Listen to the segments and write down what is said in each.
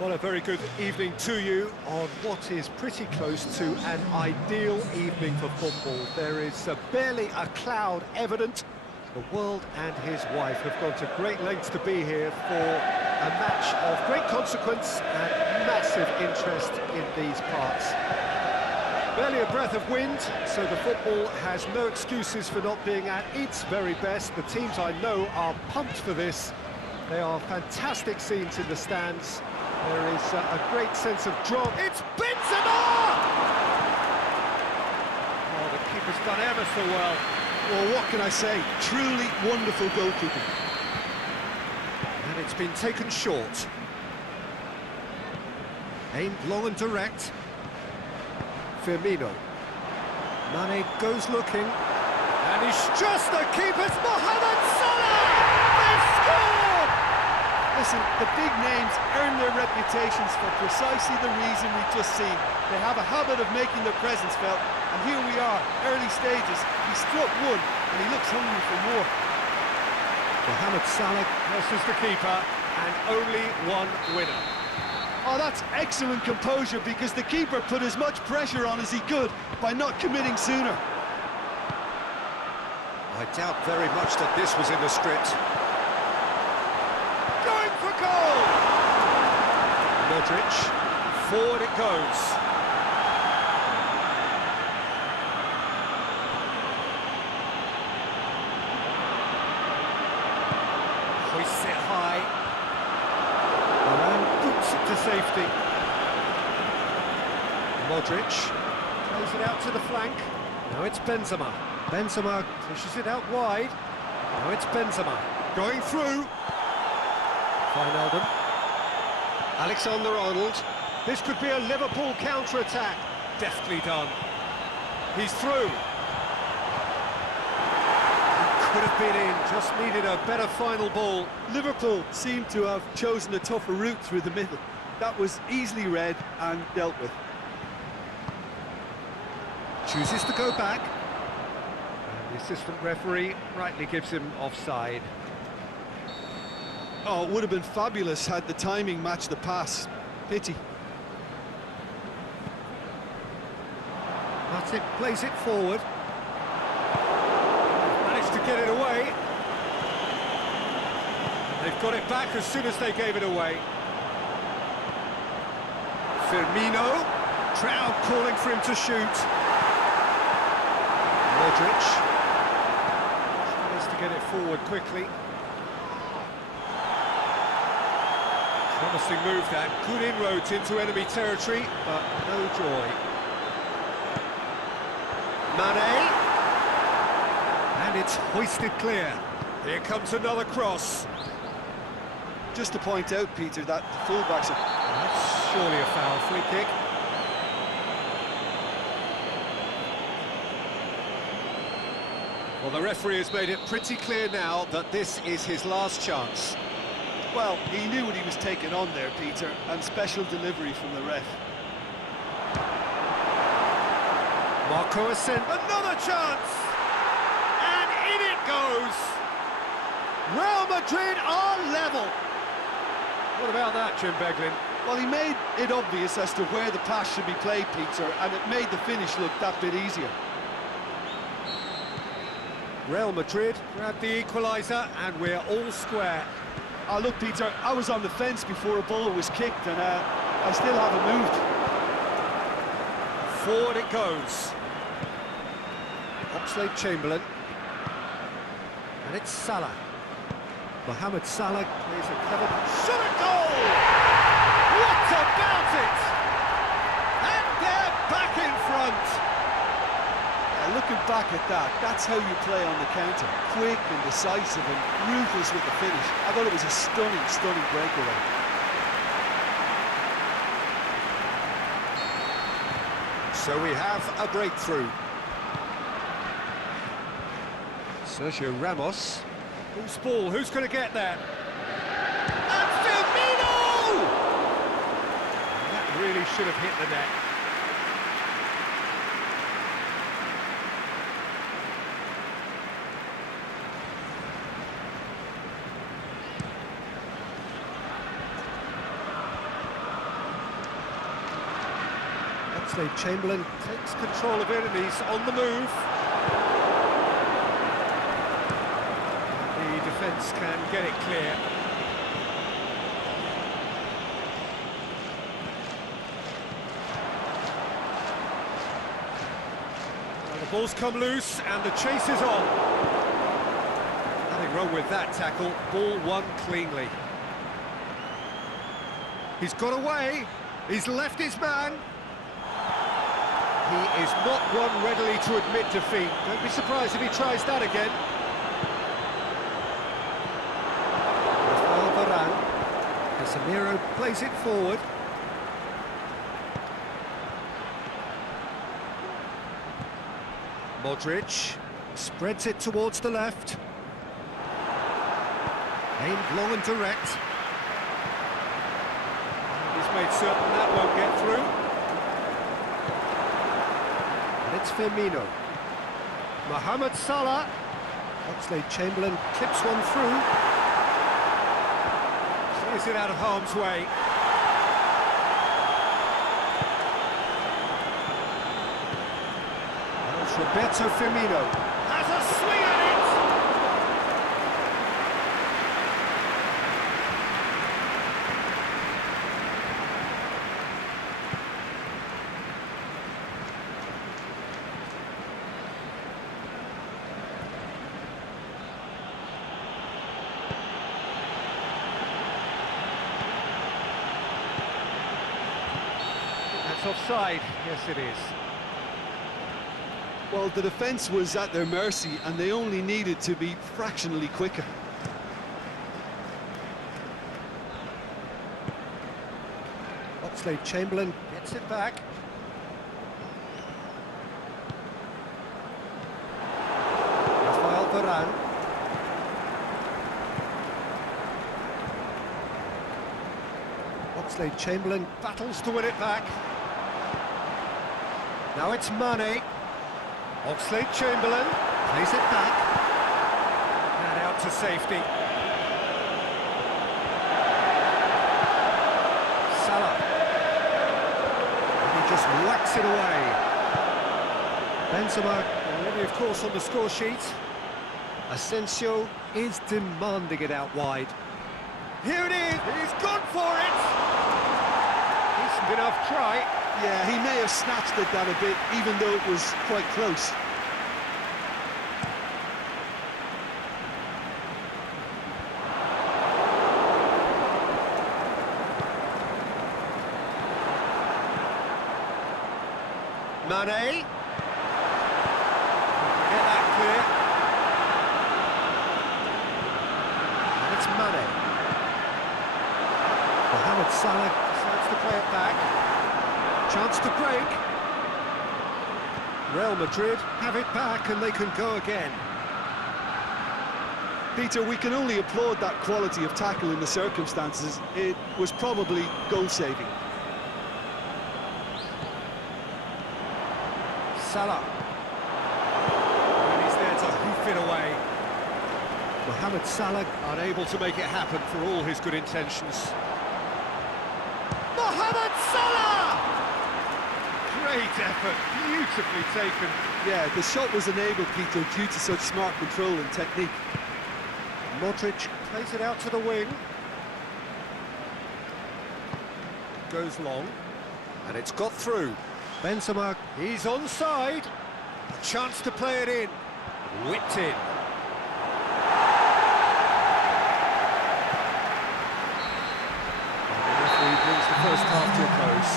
Well, a very good evening to you on what is pretty close to an ideal evening for football. There is barely a cloud evident. The world and his wife have gone to great lengths to be here for a match of great consequence and massive interest in these parts. Barely a breath of wind, so the football has no excuses for not being at its very best. The teams I know are pumped for this. They are fantastic scenes in the stands. There is a great sense of drama. It's Benzema! Oh, the keeper's done ever so well. Well, what can I say? Truly wonderful goalkeeping. And it's been taken short. Aimed long and direct. Firmino. Mane goes looking. And he's just the keeper's Mohamed Salah! They've scored! Listen, the big names earn their reputations for precisely the reason we've just seen. They have a habit of making their presence felt, and here we are, early stages. He struck one, and he looks hungry for more. Mohamed Salah versus the keeper, and only one winner. Oh, that's excellent composure, because the keeper put as much pressure on as he could by not committing sooner. I doubt very much that this was in the script. Going for goal! Modric, forward it goes. Hoists it high. Varane boots it to safety. Modric plays it out to the flank. Now it's Benzema. Benzema pushes it out wide. Now it's Benzema. Going through. Wijnaldum. Alexander-Arnold. This could be a Liverpool counter-attack. Deftly done. He's through. Could have been in, just needed a better final ball. Liverpool seem to have chosen a tougher route through the middle. That was easily read and dealt with. Chooses to go back. And the assistant referee rightly gives him offside. Oh, it would have been fabulous had the timing matched the pass. Pity. Matip plays it forward. Managed to get it away. They've got it back as soon as they gave it away. Firmino. Trout calling for him to shoot. Modric. Tries to get it forward quickly. Promising move that. Good inroads into enemy territory, but no joy. Mane. And it's hoisted clear. Here comes another cross. Just to point out, Peter, that the fullbacks are... That's surely a foul. Free kick. Well, the referee has made it pretty clear now that this is his last chance. Well, he knew what he was taking on there, Peter, and special delivery from the ref. Marco Asensio, another chance! And in it goes! Real Madrid are level! What about that, Jim Beglin? Well, he made it obvious as to where the pass should be played, Peter, and it made the finish look that bit easier. Real Madrid grabbed the equaliser, and we're all square. Oh, look, Peter, I was on the fence before a ball was kicked, and I still haven't moved. Forward it goes. Oxlade-Chamberlain. And it's Salah. Mohamed Salah plays a clever shot at goal! What about it? And they're back in front! Looking back at that, that's how you play on the counter. Quick and decisive and ruthless with the finish. I thought it was a stunning, stunning breakaway. So we have a breakthrough. Sergio Ramos. Who's ball? Who's going to get that? And Firmino! That really should have hit the net. Oxlade-Chamberlain takes control of it and he's on the move. The defence can get it clear. Well, the ball's come loose and the chase is on. Nothing wrong with that tackle, ball won cleanly. He's got away, he's left his man. He is not one readily to admit defeat. Don't be surprised if he tries that again. Rafael Varane. Casemiro plays it forward. Modric spreads it towards the left. Aimed long and direct. He's made certain that won't get through. And it's Firmino. Mohamed Salah. Oxlade-Chamberlain clips one through. Clears it out of harm's way. Well, it's Roberto Firmino. Has a swing at it! That's offside. Yes, it is. Well, the defence was at their mercy and they only needed to be fractionally quicker. Oxlade-Chamberlain gets it back. Rafael Varane. Oxlade-Chamberlain battles to win it back. Now it's Mane. Oxlade-Chamberlain plays it back. And out to safety. Salah. And he just whacks it away. Benzema already, of course, on the score sheet. Asensio is demanding it out wide. Here it is, he's gone for it! Decent enough try. Yeah, he may have snatched at that a bit, even though it was quite close. Mane. Get that clear. And it's Mane. Mohamed Salah decides to play it back. Chance to break. Real Madrid have it back and they can go again. Peter, we can only applaud that quality of tackle in the circumstances. It was probably goal-saving. Salah. And he's there to hoof it away. Mohamed Salah unable to make it happen for all his good intentions. Mohamed Salah! Great effort, beautifully taken. Yeah, the shot was enabled, Peter, due to such smart control and technique. Modric plays it out to the wing. Goes long. And it's got through. Benzema, he's onside. A chance to play it in. Whipped in. And the referee brings the first half to a close.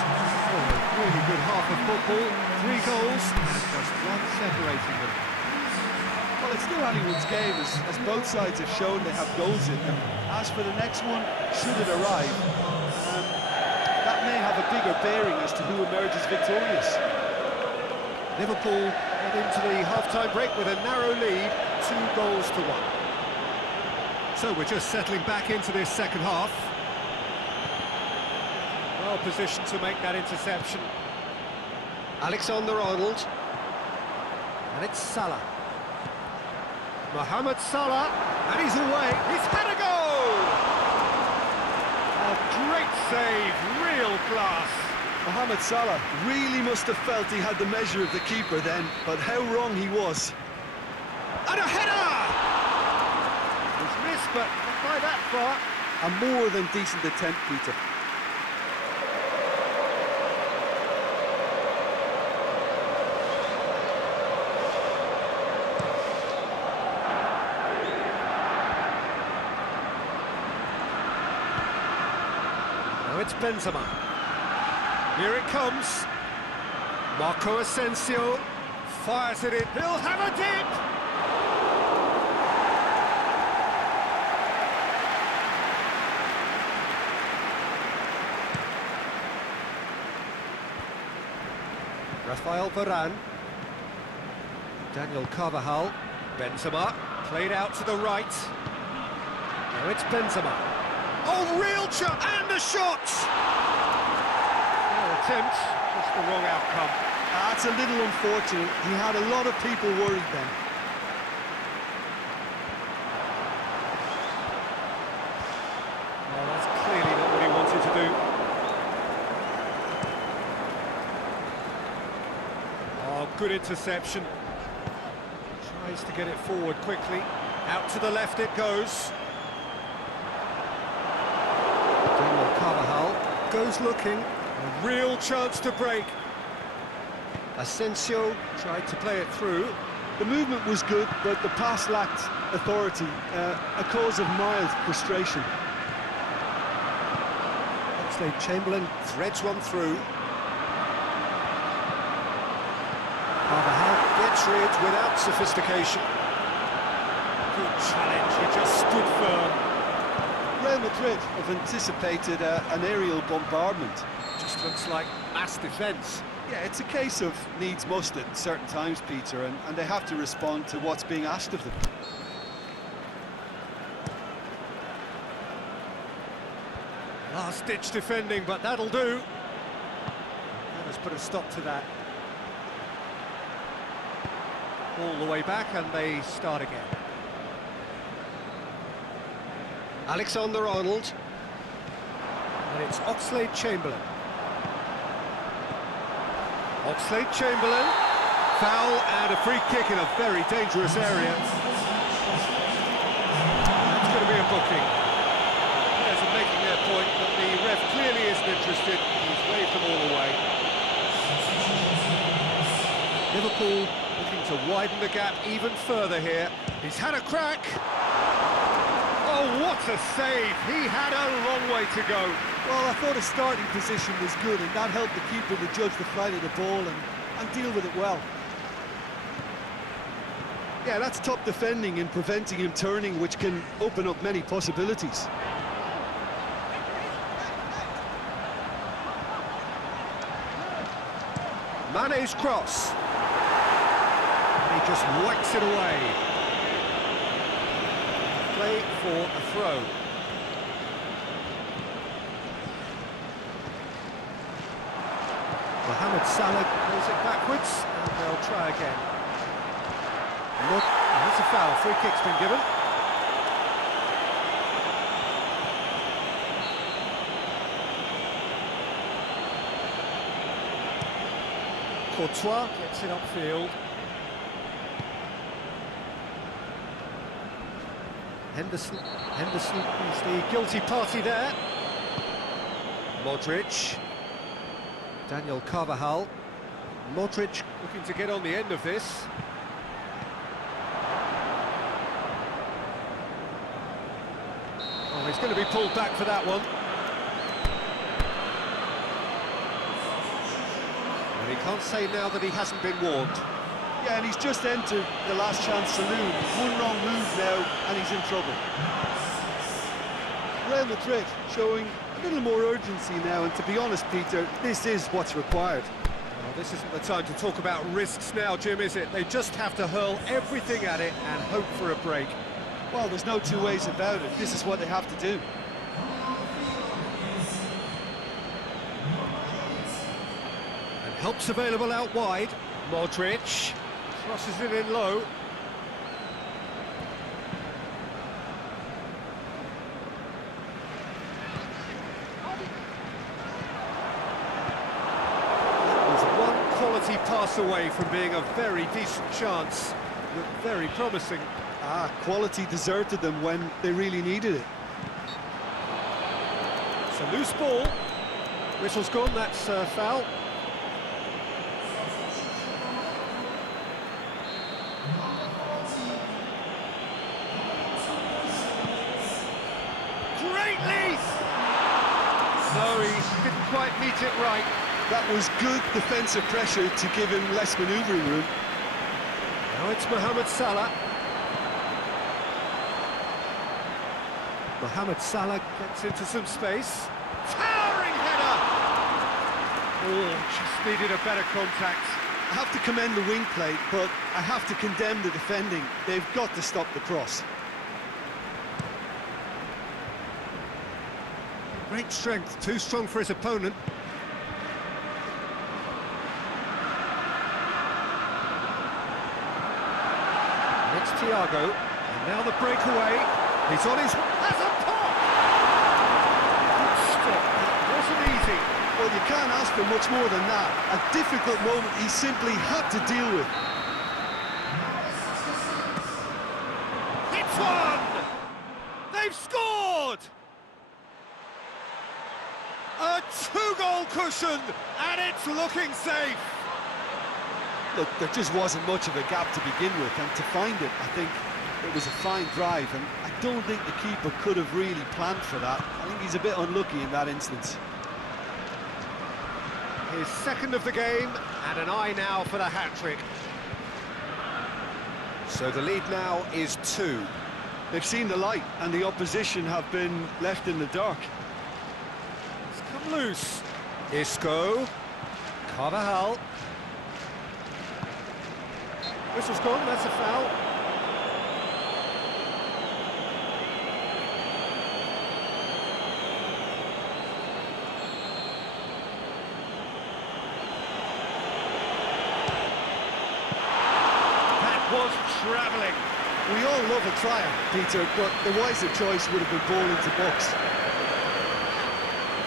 Oh, a really good half of football. 3 goals, and just one separating them. Well, it's still anyone's game, as both sides have shown they have goals in them. As for the next one, should it arrive, that may have a bigger bearing as to who emerges victorious. Liverpool head into the half-time break with a narrow lead, 2 goals to 1. So we're just settling back into this second half. Well positioned to make that interception. Alexander-Arnold. And it's Salah. Mohamed Salah, and he's away. He's had a goal! A great save, real class. Mohamed Salah really must have felt he had the measure of the keeper then, but how wrong he was. And a header! It's missed, but not by that far. A more than decent attempt, Peter. Now it's Benzema. Here it comes. Marco Asensio fires it in. He'll have a dip! Rafael Varane. Daniel Carvajal. Benzema. Played out to the right. Now it's Benzema. Oh, real shot! And a shot! Fair attempt, just the wrong outcome. That's a little unfortunate. He had a lot of people worried then. Well, that's clearly not what he wanted to do. Oh, good interception. Tries to get it forward quickly. Out to the left it goes. Daniel Carvajal goes looking. A real chance to break. Asensio tried to play it through. The movement was good, but the pass lacked authority, a cause of mild frustration. Oxlade-Chamberlain threads one through. Carvajal gets rid without sophistication. Good challenge, he just stood firm. Real Madrid have anticipated an aerial bombardment. Just looks like mass defence. Yeah, it's a case of needs must at certain times, Peter, and they have to respond to what's being asked of them. Last-ditch defending, but that'll do. That has put a stop to that. All the way back, and they start again. Alexander-Arnold. And it's Oxlade-Chamberlain. Oxlade-Chamberlain. Foul and a free kick in a very dangerous area. That's going to be a booking. Players are making their point, but the ref clearly isn't interested. He's waved them all away. Liverpool looking to widen the gap even further here. He's had a crack. Oh, what a save! He had a long way to go. Well, I thought his starting position was good, and that helped the keeper to judge the flight of the ball and deal with it well. Yeah, that's top defending and preventing him turning, which can open up many possibilities. Mane's cross. He just whacks it away. Play for a throw. Mohamed Salah plays it backwards, and they'll try again. Look, that's a foul. Free kick's been given. Courtois gets it upfield. Henderson is the guilty party there. Modric. Daniel Carvajal. Modric looking to get on the end of this. Oh, he's going to be pulled back for that one. And he can't say now that he hasn't been warned. Yeah, and he's just entered the last chance saloon. One wrong move now, and he's in trouble. Real Madrid showing a little more urgency now, and to be honest, Peter, this is what's required. Well, this isn't the time to talk about risks now, Jim, is it? They just have to hurl everything at it and hope for a break. Well, there's no two ways about it. This is what they have to do. And help's available out wide. Modric crosses it in low. pass away from being a very decent chance. Looked very promising. Quality deserted them when they really needed it. It's a loose ball. Whistle's gone, that's foul. Great lead! No, he didn't quite meet it right. That was good defensive pressure to give him less manoeuvring room. Now it's Mohamed Salah. Mohamed Salah gets into some space. Towering header! Oh, just needed a better contact. I have to commend the wing play, but I have to condemn the defending. They've got to stop the cross. Great strength, too strong for his opponent. And it's Thiago, and now the breakaway. He's on his... has a pop! Good stop, that wasn't easy. Well, you can't ask for much more than that. A difficult moment he simply had to deal with. It's one! They've scored! A two-goal cushion, and it's looking safe. Look, there just wasn't much of a gap to begin with, and to find it, I think it was a fine drive, and I don't think the keeper could have really planned for that. I think he's a bit unlucky in that instance. His second of the game, and an eye now for the hat-trick. So the lead now is 2. They've seen the light, and the opposition have been left in the dark. It's come loose. Isco. Carvajal. Whistle's gone, that's a foul. Was travelling. We all love a trial, Peter, but the wiser choice would have been ball into box.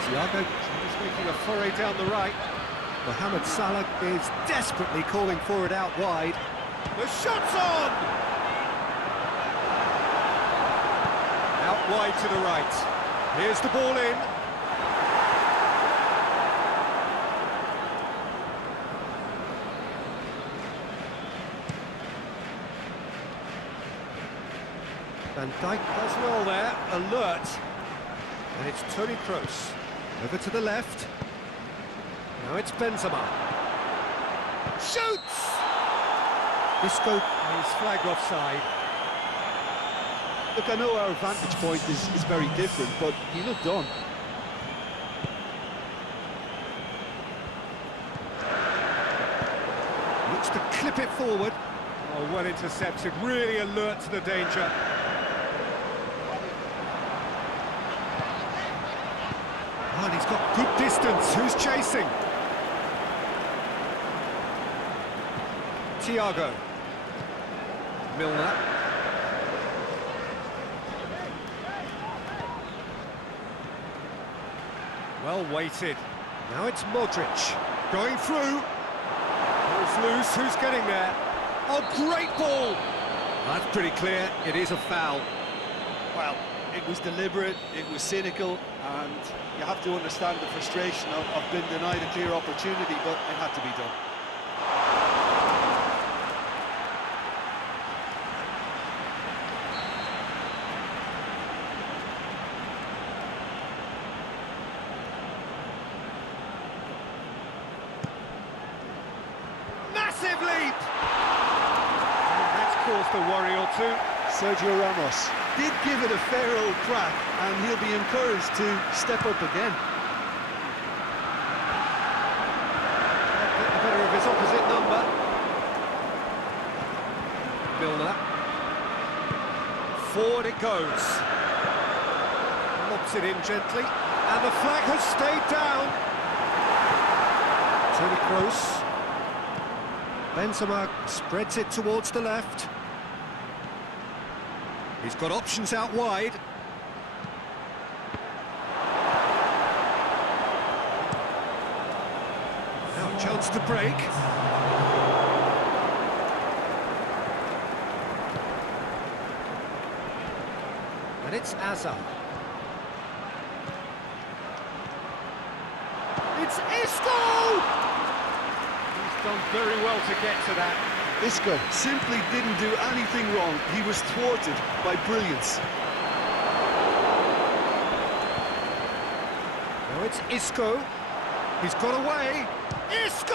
Thiago is making a foray down the right. Mohamed Salah is desperately calling for it out wide. The shot's on! Out wide to the right. Here's the ball in. Van Dijk does well there, alert. And it's Toni Kroos. Over to the left. Now it's Benzema. Shoots! Isco is flagged offside. Look, I know our vantage point is very different, but he looked on. Looks to clip it forward. Oh, well intercepted, really alert to the danger. Oh, and he's got good distance. Who's chasing? Thiago. Milner. Well weighted. Now it's Modric. Going through. Ball's loose. Who's getting there? Oh, great ball! That's pretty clear. It is a foul. Well, it was deliberate, it was cynical, and you have to understand the frustration of being denied a clear opportunity, but it had to be done. Massive leap! That's caused a worry or two. Sergio Ramos did give it a fair old crack, and he'll be encouraged to step up again. Get the better of his opposite number. Milner. Forward it goes. Lobs it in gently, and the flag has stayed down. Toni Kroos. Benzema spreads it towards the left. He's got options out wide. Now a chance to break. And it's Azar. It's Isco! He's done very well to get to that. Isco simply didn't do anything wrong. He was thwarted by brilliance. Now it's Isco. He's got away. Isco!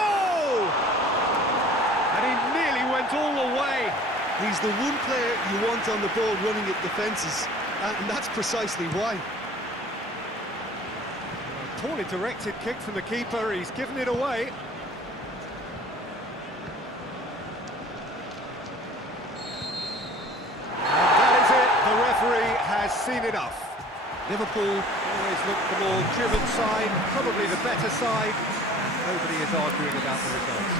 And he nearly went all the way. He's the one player you want on the ball running at defences, and that's precisely why. A poorly directed kick from the keeper. He's given it away. And that is it. The referee has seen enough. Liverpool always look the more driven side, probably the better side. Nobody is arguing about the results.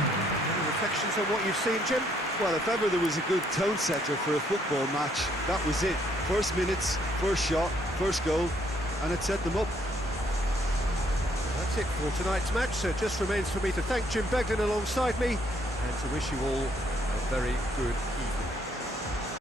Any reflections on what you've seen, Jim? Well, if ever there was a good tone setter for a football match, that was it. First minutes, first shot, first goal, and it set them up. That's it for tonight's match, so it just remains for me to thank Jim Beglin alongside me and to wish you all a very good evening.